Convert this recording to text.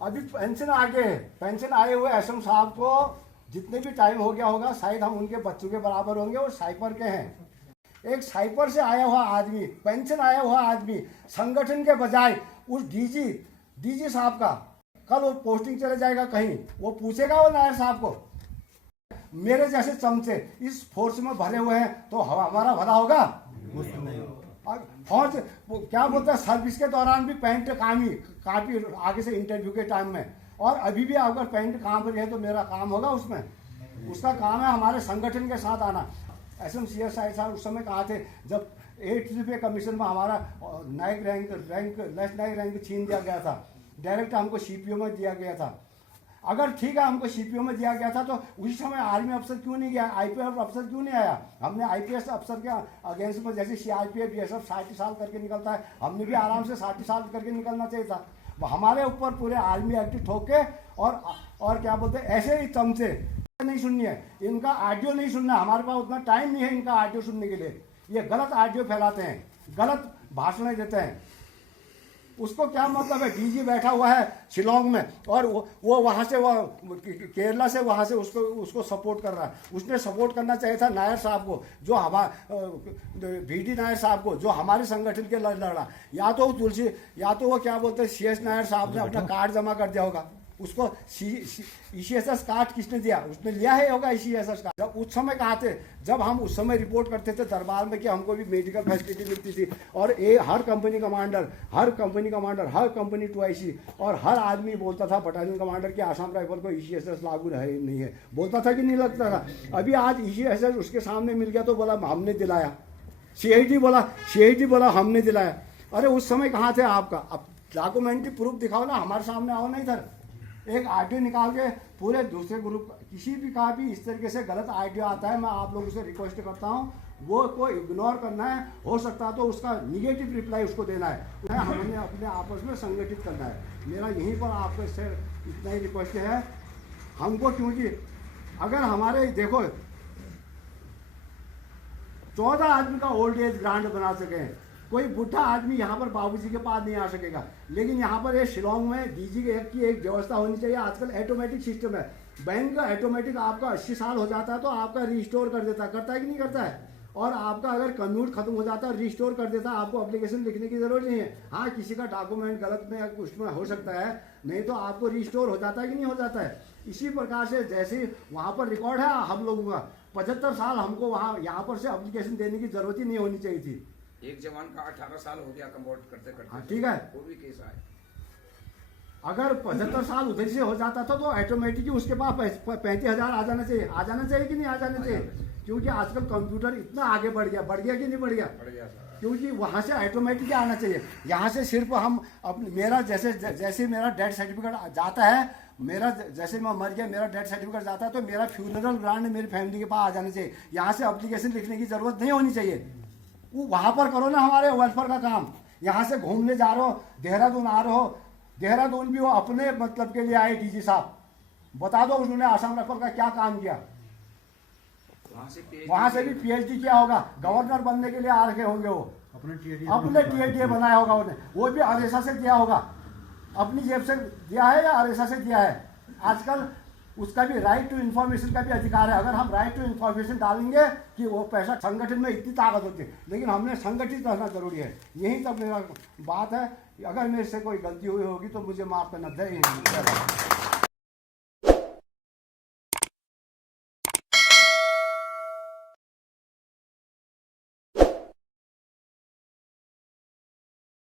अभी पेंशन आगे है, पेंशन आए हुए एसएम साहब को जितने भी टाइम हो गया होगा शायद हम उनके बच्चों के बराबर होंगे, वो साइपर के हैं। एक साइपर से आया हुआ आदमी, पेंशन आया हुआ आदमी, संगठन के बजाय उस डीजी साहब का कल वो पोस्टिंग चले जाएगा कहीं, वो पूछेगा वो नायर साहब को। मेरे जैसे चमचे इस फोर्स में भरे हुए हैं तो हमारा भला होगा? फौज क्या बोलता है, सर्विस के दौरान भी पैंट काफी आगे से इंटरव्यू के टाइम में, और अभी भी अगर पैंट काम पर है तो मेरा काम होगा उसमें? उसका काम है हमारे संगठन के साथ आना। एसएम सीएसआई साहब उस समय कहा थे जब 8 रुपये कमीशन में हमारा नाइक लेस नाइक रैंक छीन दिया गया था, डायरेक्ट हमको सीपीओ में दिया गया था। अगर ठीक है हमको सीपीओ में दिया गया था तो उसी समय आर्मी अफसर क्यों नहीं गया, आईपीएफ अफसर क्यों नहीं आया? हमने आईपीएस अफसर के अगेंस्ट में, जैसे सीआरपीएफ ये सब 60 साल करके निकलता है, हमने भी आराम से 60 साल करके निकलना चाहिए था। हमारे ऊपर पूरे आर्मी एक्ट ठोक के और क्या बोलते हैं, ऐसे ही चमचे नहीं सुननी है, इनका ऑडियो नहीं सुनना, हमारे पास उतना टाइम नहीं है इनका ऑडियो सुनने के लिए। ये गलत ऑडियो फैलाते हैं, गलत भाषण देते हैं। उसको क्या मतलब है? डीजी बैठा हुआ है शिलोंग में और वो वहाँ से वो केरला से वहाँ से उसको सपोर्ट कर रहा है। उसने सपोर्ट करना चाहिए था नायर साहब को, जो VD नायर साहब को, जो हमारे संगठन के लड़ा। या तो तुलसी, या तो वो क्या बोलते हैं CS नायर साहब ने अपना कार्ड जमा कर दिया होगा। उसको ECSS कार्ड किसने दिया? उसने लिया है होगा ECSS कार्ड। जब उस समय कहा थे, जब हम उस समय रिपोर्ट करते थे दरबार में कि हमको भी मेडिकल फैसिलिटी मिलती थी, और हर कंपनी कमांडर, हर कंपनी 2IC और हर आदमी बोलता था बटालियन कमांडर कि आसाम राइफल को ECSS लागू है नहीं है, बोलता था कि नहीं लगता था। अभी आज ECSS उसके सामने मिल गया तो बोला हमने दिलाया, CID बोला हमने दिलाया। अरे उस समय कहाँ थे आपका? अब डॉक्यूमेंट्री प्रूफ दिखाओ ना, हमारे सामने आओ ना इधर। एक ऑडियो निकाल के पूरे दूसरे ग्रुप किसी भी का भी इस तरीके से गलत ऑडियो आता है, मैं आप लोगों से रिक्वेस्ट करता हूँ वो को इग्नोर करना है, हो सकता है तो उसका निगेटिव रिप्लाई उसको देना है, हमने अपने आपस में संगठित करना है। मेरा यहीं पर आपको से इतना ही रिक्वेस्ट है हमको, क्योंकि अगर हमारे देखो 14 आदमी का ओल्ड एज ग्रांट बना सके, कोई बुढ़ा आदमी यहाँ पर बाबूजी के पास नहीं आ सकेगा, लेकिन यहाँ पर ये शिलोंग में डीजी की एक व्यवस्था होनी चाहिए। आजकल ऑटोमेटिक सिस्टम है, बैंक का ऑटोमेटिक आपका 80 साल हो जाता है तो आपका रिस्टोर कर देता है, करता है कि नहीं करता है? और आपका अगर कम्यूट खत्म हो जाता है रिस्टोर कर देता है, आपको एप्लीकेशन लिखने की जरूरत नहीं है। हाँ, किसी का डॉक्यूमेंट गलत में उसमें हो सकता है, नहीं तो आपको रिस्टोर हो जाता है कि नहीं हो जाता है। इसी प्रकार से जैसे वहाँ पर रिकॉर्ड है हम लोगों का 75 साल, हमको वहाँ यहाँ पर से एप्लीकेशन देने की जरूरत ही नहीं होनी चाहिए थी। एक जवान का 18 साल हो गया कन्वर्ट करते करते। हाँ ठीक है, वो भी केस आए। अगर 75 साल उधर से हो जाता था तो ऑटोमेटिक उसके पास 35,000 आ जाना चाहिए कि नहीं आ जाना चाहिए? क्योंकि आजकल कंप्यूटर इतना आगे बढ़ गया कि नहीं बढ़ गया? क्योंकि वहाँ से ऑटोमेटिक आना चाहिए। यहाँ से सिर्फ हम अपने, मेरा जैसे मेरा डेथ सर्टिफिकेट जाता है, मेरा जैसे मैं मर गया मेरा डेथ सर्टिफिकेट जाता है तो मेरा फ्यूनरल ग्रांट मेरी फैमिली के पास आ जाना चाहिए। यहाँ से एप्लीकेशन लिखने की जरूरत नहीं होनी चाहिए। वो वहाँ पर करो ना हमारे वेलफेयर का काम। यहाँ से घूमने जा रहे हो, देहरादून आ रहे हो, देहरादून भी वो अपने मतलब के लिए आए डीजी साहब, बता दो उन्होंने आसाम राइफल का क्या काम किया। वहाँ से भी PhD किया होगा, गवर्नर बनने के लिए आ रखे होंगे वो, अपने TIDA बनाया होगा उन्हें, वो भी अरेसा से दिया होगा, अपनी जेब से दिया है या अरेसा से दिया है। आजकल उसका भी राइट टू इन्फॉर्मेशन का भी अधिकार है। अगर हम राइट टू इन्फॉर्मेशन डालेंगे कि वो पैसा, संगठन में इतनी ताकत होती है, लेकिन हमने संगठित रहना जरूरी है। यही तक मेरा बात है। अगर मेरे से कोई गलती हुई होगी तो मुझे माफ करना। जय हिंद।